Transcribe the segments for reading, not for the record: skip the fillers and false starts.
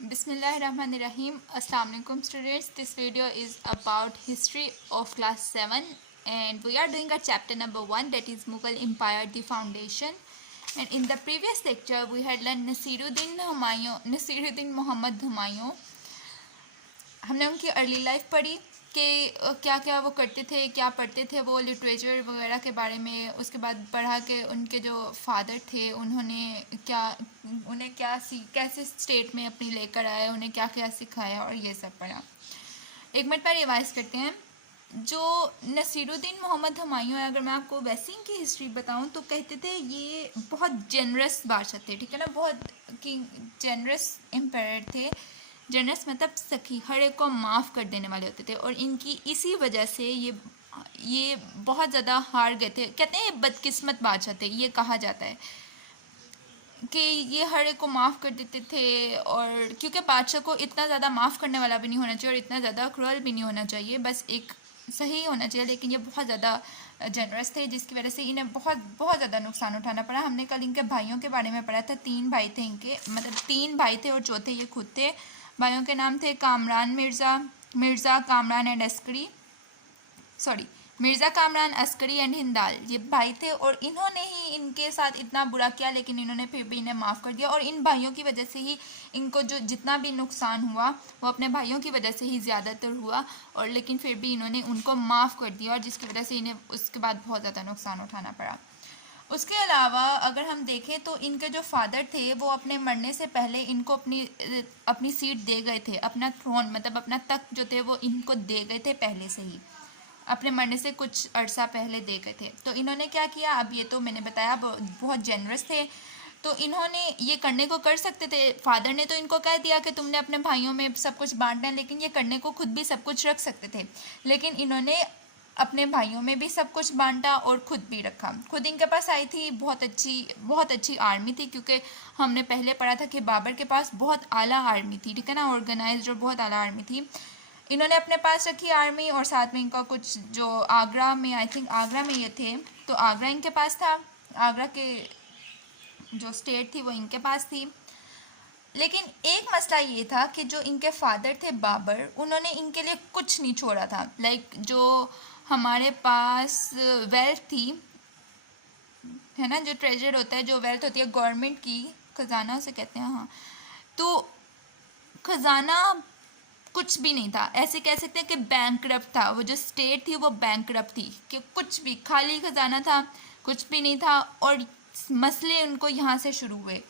Bismillahirrahmanirrahim. Assalamu alaikum students. This video is about history of class 7 and we are doing a chapter number 1, that is Mughal Empire, the foundation. And in the previous lecture we had learned Nasiruddin Muhammad Humayun. हमने उनकी early life पढ़ी कि क्या क्या वो करते थे, क्या पढ़ते थे वो लिटरेचर वगैरह के बारे में। उसके बाद पढ़ा कि उनके जो फादर थे उन्हें क्या कैसे स्टेट में अपनी लेकर आए, उन्हें क्या क्या सिखाया और ये सब पढ़ा। एक मिनट पर रिवाइज करते हैं। जो नसीरुद्दीन मोहम्मद हुमायूं है, अगर मैं आपको वैसे इनकी हिस्ट्री बताऊं तो कहते थे ये बहुत जेनरस बादशाह थे, ठीक है ना, बहुत कि जेनरस एम्पायर थे। जेनरस मतलब सखी, हर एक को माफ़ कर देने वाले होते थे और इनकी इसी वजह से ये बहुत ज़्यादा हार गए थे। कहते हैं ये बदकिस्मत बादशाह थे, ये कहा जाता है कि ये हर एक को माफ़ कर देते थे। और क्योंकि बादशाह को इतना ज़्यादा माफ़ करने वाला भी नहीं होना चाहिए और इतना ज़्यादा क्रूअल भी नहीं होना चाहिए, बस एक सही होना चाहिए। लेकिन ये बहुत ज़्यादा जनरस थे जिसकी वजह से इन्हें बहुत बहुत ज़्यादा नुकसान उठाना पड़ा। हमने कल इनके भाइयों के बारे में पढ़ा था। 3 भाई थे इनके, मतलब 3 भाई थे और चौथे ये खुद थे। भाइयों के नाम थे मिर्ज़ा कामरान एंड अस्करी, मिर्ज़ा कामरान, अस्करी एंड हिंदाल। ये भाई थे और इन्होंने ही इनके साथ इतना बुरा किया, लेकिन इन्होंने फिर भी इन्हें माफ़ कर दिया। और इन भाइयों की वजह से ही इनको जो जितना भी नुकसान हुआ वो अपने भाइयों की वजह से ही ज़्यादातर हुआ, और लेकिन फिर भी इन्होंने उनको माफ़ कर दिया और जिसकी वजह से इन्हें उसके बाद बहुत ज़्यादा नुकसान उठाना पड़ा। उसके अलावा अगर हम देखें तो इनके जो फादर थे वो अपने मरने से पहले इनको अपनी सीट दे गए थे, अपना थ्रोन मतलब अपना तख्त जो थे वो इनको दे गए थे पहले से ही, अपने मरने से कुछ अरसा पहले दे गए थे। तो इन्होंने क्या किया, अब ये तो मैंने बताया बहुत जेनरस थे, तो इन्होंने ये करने को कर सकते थे। फादर ने तो इनको कह दिया कि तुमने अपने भाइयों में सब कुछ बांटना है, लेकिन ये करने को खुद भी सब कुछ रख सकते थे। लेकिन इन्होंने अपने भाइयों में भी सब कुछ बांटा और खुद भी रखा। खुद इनके पास आई थी बहुत अच्छी आर्मी थी, क्योंकि हमने पहले पढ़ा था कि बाबर के पास बहुत आला आर्मी थी, ठीक है ना, ऑर्गेनाइज्ड और बहुत आला आर्मी थी। इन्होंने अपने पास रखी आर्मी और साथ में इनका कुछ जो आगरा में, आई थिंक आगरा में ये थे, तो आगरा इनके पास था, आगरा के जो स्टेट थी वो इनके पास थी। लेकिन एक मसला ये था कि जो इनके फादर थे बाबर, उन्होंने इनके लिए कुछ नहीं छोड़ा था। लाइक जो हमारे पास वेल्थ थी, है ना, जो ट्रेजर होता है, जो वेल्थ होती है गवर्नमेंट की, खजाना उसे कहते हैं, हाँ, तो खजाना कुछ भी नहीं था। ऐसे कह सकते हैं कि बैंकरप्ट था, वो जो स्टेट थी वो बैंकरप्ट थी, कि कुछ भी, खाली खजाना था, कुछ भी नहीं था। और मसले उनको यहाँ से शुरू हुए,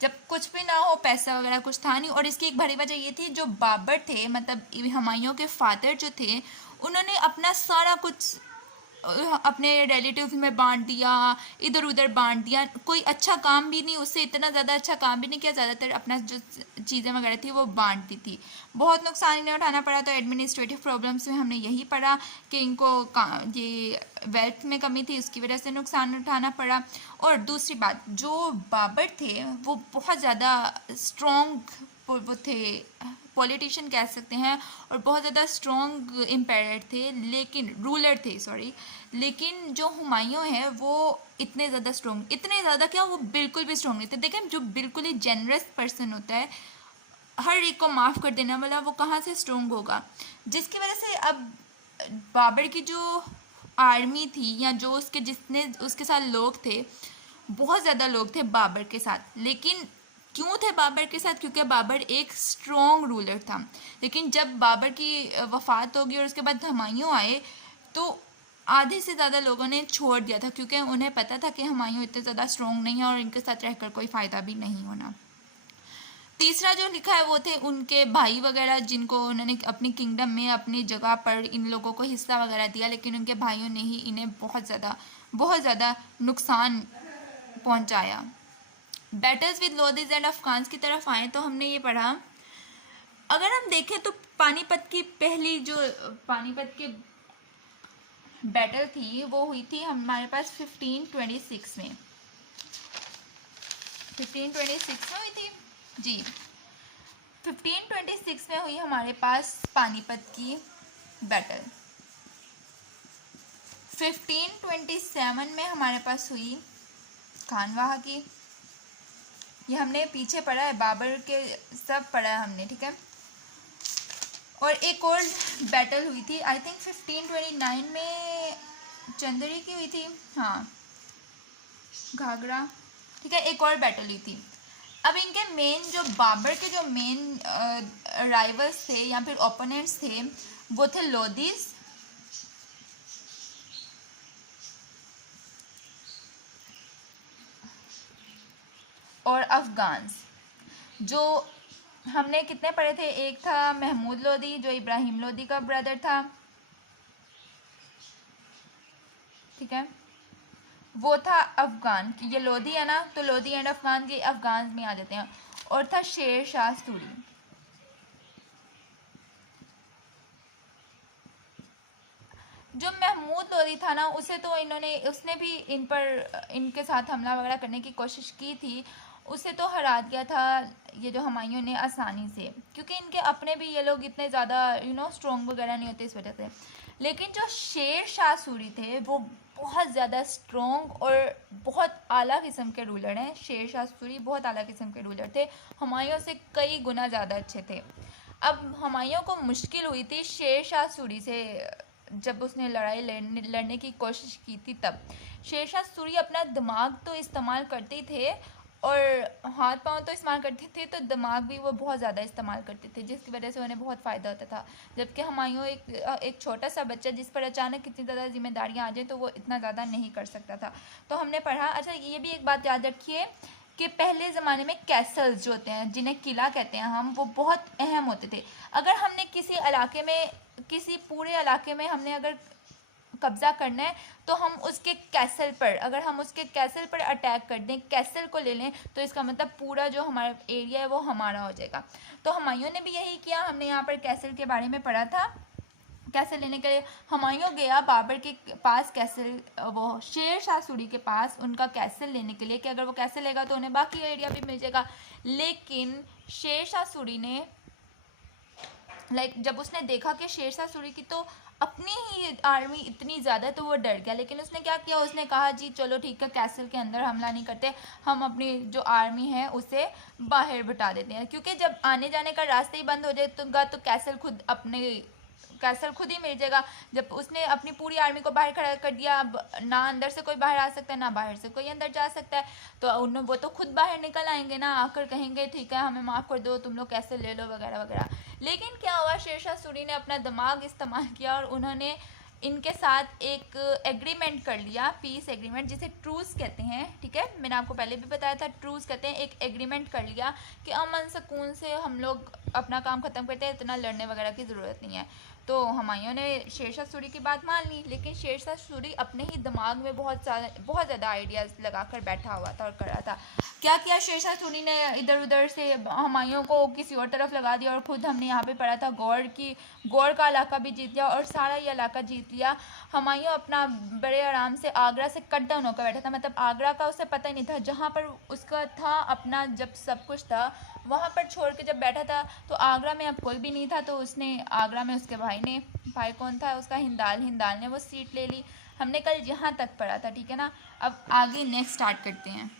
जब कुछ भी ना हो, पैसा वगैरह कुछ था नहीं। और इसकी एक बड़ी वजह ये थी, जो बाबर थे मतलब हुमायूं के फादर जो थे, उन्होंने अपना सारा कुछ अपने रिलेटिव्स में बांट दिया, इधर उधर बांट दिया। कोई अच्छा काम भी नहीं, उससे इतना ज़्यादा अच्छा काम भी नहीं किया, ज़्यादातर अपना जो चीज़ें वगैरह थी वो बांट दी थी। बहुत नुकसान इन्हें उठाना पड़ा। तो एडमिनिस्ट्रेटिव प्रॉब्लम्स में हमने यही पढ़ा कि इनको ये वेल्थ में कमी थी, उसकी वजह से नुकसान उठाना पड़ा। और दूसरी बात, जो बाबर थे वो बहुत ज़्यादा स्ट्रॉन्ग वो थे, पॉलिटिशियन कह सकते हैं, और बहुत ज़्यादा स्ट्रॉन्ग एम्पायर थे, लेकिन रूलर थे, सॉरी। लेकिन जो हुमायूं है वो इतने ज़्यादा स्ट्रॉन्ग, इतने ज़्यादा क्या, वो बिल्कुल भी स्ट्रॉन्ग नहीं थे। देखें, जो बिल्कुल ही जेनरस पर्सन होता है, हर एक को माफ़ कर देने वाला, वो कहाँ से स्ट्रॉन्ग होगा। जिसकी वजह से अब बाबर की जो आर्मी थी, या जो उसके साथ लोग थे, बहुत ज़्यादा लोग थे बाबर के साथ। लेकिन क्यों थे बाबर के साथ? क्योंकि बाबर एक स्ट्रॉन्ग रूलर था। लेकिन जब बाबर की वफ़ात होगी और उसके बाद हुमायूं आए, तो आधे से ज़्यादा लोगों ने छोड़ दिया था, क्योंकि उन्हें पता था कि हुमायूं इतने ज़्यादा स्ट्रॉन्ग नहीं है और इनके साथ रहकर कोई फ़ायदा भी नहीं होना। तीसरा जो लिखा है वो थे उनके भाई वगैरह, जिनको उन्होंने अपनी किंगडम में अपनी जगह पर इन लोगों को हिस्सा वगैरह दिया, लेकिन उनके भाइयों ने ही इन्हें बहुत ज़्यादा नुकसान पहुंचाया। Battles with Lodis and Afghans की तरफ आए तो हमने ये पढ़ा, अगर हम देखें तो पानीपत की पहली जो पानीपत की बैटल थी वो हुई थी हमारे पास 1526 में, 1526 में हुई थी जी। 1526 में हुई हमारे पास पानीपत की बैटल। 1527 में हमारे पास हुई खानवाह की, ये हमने पीछे पढ़ा है, बाबर के सब पढ़ा है हमने, ठीक है। और एक और बैटल हुई थी, आई थिंक 1529 में चंदेरी की हुई थी, हाँ, घाघरा, ठीक है। एक और बैटल हुई थी। अब इनके मेन जो बाबर के जो मेन राइवल्स थे या फिर ओपोनेंट्स थे वो थे लोदीज और अफगान्स। जो हमने कितने पढ़े थे, एक था महमूद लोदी जो इब्राहिम लोदी का ब्रदर था, ठीक है, वो था अफगान। ये लोदी है ना, तो लोदी एंड अफगान ये अफगान में आ जाते हैं। और था शेर शाह सूरी। जो महमूद लोदी था ना, उसे तो उसने भी इनके साथ हमला वगैरह करने की कोशिश की थी, उसे तो हरा दिया था ये जो हुमायूं ने आसानी से, क्योंकि इनके अपने भी ये लोग इतने ज़्यादा स्ट्रॉन्ग वगैरह नहीं होते इस वजह से। लेकिन जो शेर शाह सूरी थे वो बहुत ज़्यादा स्ट्रॉन्ग और बहुत आला किस्म के रूलर हैं। शेर शाह सूरी बहुत आला किस्म के रूलर थे, हुमायूं से कई गुना ज़्यादा अच्छे थे। अब हुमायूं को मुश्किल हुई थी शेर शाह सूरी से, जब उसने लड़ने की कोशिश की थी। तब शेर शाह सूरी अपना दिमाग तो इस्तेमाल करते ही थे और हाथ पांव तो इस्तेमाल करते थे, तो दिमाग भी वो बहुत ज़्यादा इस्तेमाल करते थे, जिसकी वजह से उन्हें बहुत फ़ायदा होता था। जबकि हुमायूं एक छोटा सा बच्चा जिस पर अचानक इतनी ज़्यादा जिम्मेदारियाँ आ जाए तो वो इतना ज़्यादा नहीं कर सकता था। तो हमने पढ़ा। अच्छा, ये भी एक बात याद रखिए कि पहले ज़माने में कैसल्स जो होते हैं, जिन्हें किला कहते हैं हम, वो बहुत अहम होते थे। अगर हमने किसी इलाके में, किसी पूरे इलाके में हमने अगर कब्ज़ा करना है तो हम उसके कैसल पर, अगर हम उसके कैसल पर अटैक कर दें, कैसल को ले लें, तो इसका मतलब पूरा जो हमारा एरिया है वो हमारा हो जाएगा। तो हुमायूं ने भी यही किया। हमने यहाँ पर कैसल के बारे में पढ़ा था। कैसल लेने के लिए हुमायूं गया बाबर के पास, कैसल, वो शेर शाह सूरी के पास उनका कैसल लेने के लिए, कि अगर वो कैसल लेगा तो उन्हें बाकी एरिया भी मिल जाएगा। लेकिन शेर शाह सूरी ने जब उसने देखा कि शेर शाह सूरी की तो अपनी ही आर्मी इतनी ज़्यादा है, तो वो डर गया। लेकिन उसने क्या किया, उसने कहा जी चलो ठीक है, कैसल के अंदर हमला नहीं करते, हम अपनी जो आर्मी है उसे बाहर बिठा देते हैं, क्योंकि जब आने जाने का रास्ता ही बंद हो जाएगा तो कैसल खुद ही मिल जाएगा। जब उसने अपनी पूरी आर्मी को बाहर खड़ा कर दिया, अब ना अंदर से कोई बाहर आ सकता है ना बाहर से कोई अंदर जा सकता है, तो वो तो खुद बाहर निकल आएंगे ना, आकर कहेंगे ठीक है हमें माफ़ कर दो, तुम लोग कैसे ले लो वगैरह वगैरह। लेकिन क्या हुआ, शेर शाह सूरी ने अपना दिमाग इस्तेमाल किया और उन्होंने इनके साथ एक एग्रीमेंट कर लिया, पीस एग्रीमेंट, जिसे ट्रूस कहते हैं, ठीक है। मैंने आपको पहले भी बताया था, ट्रूस कहते हैं। एक एग्रीमेंट कर लिया कि अमन सुकून से हम लोग अपना काम ख़त्म करते हैं, इतना लड़ने वगैरह की ज़रूरत नहीं है। तो हुमायूं ने शेर शाह सूरी की बात मान ली, लेकिन शेर शाह सूरी अपने ही दिमाग में बहुत ज़्यादा आइडियाज़ लगा कर बैठा हुआ था और कर रहा था। क्या किया शेर शाह सूरी ने, इधर उधर से हुमायूं को किसी और तरफ लगा दिया, और ख़ुद हमने यहाँ पे पढ़ा था गौड़ का इलाका भी जीत लिया और सारा ये इलाका जीत लिया। हुमायूं अपना बड़े आराम से आगरा से कट डाउन होकर बैठा था, मतलब आगरा का उसे पता ही नहीं था, जहाँ पर उसका था अपना जब सब कुछ था वहाँ पर छोड़ के जब बैठा था, तो आगरा में अब कोई भी नहीं था, तो उसने आगरा में उसके भाई कौन था उसका, हिंदाल ने वो सीट ले ली। हमने कल यहाँ तक पढ़ा था, ठीक है ना। अब आगे नेक्स्ट स्टार्ट करते हैं।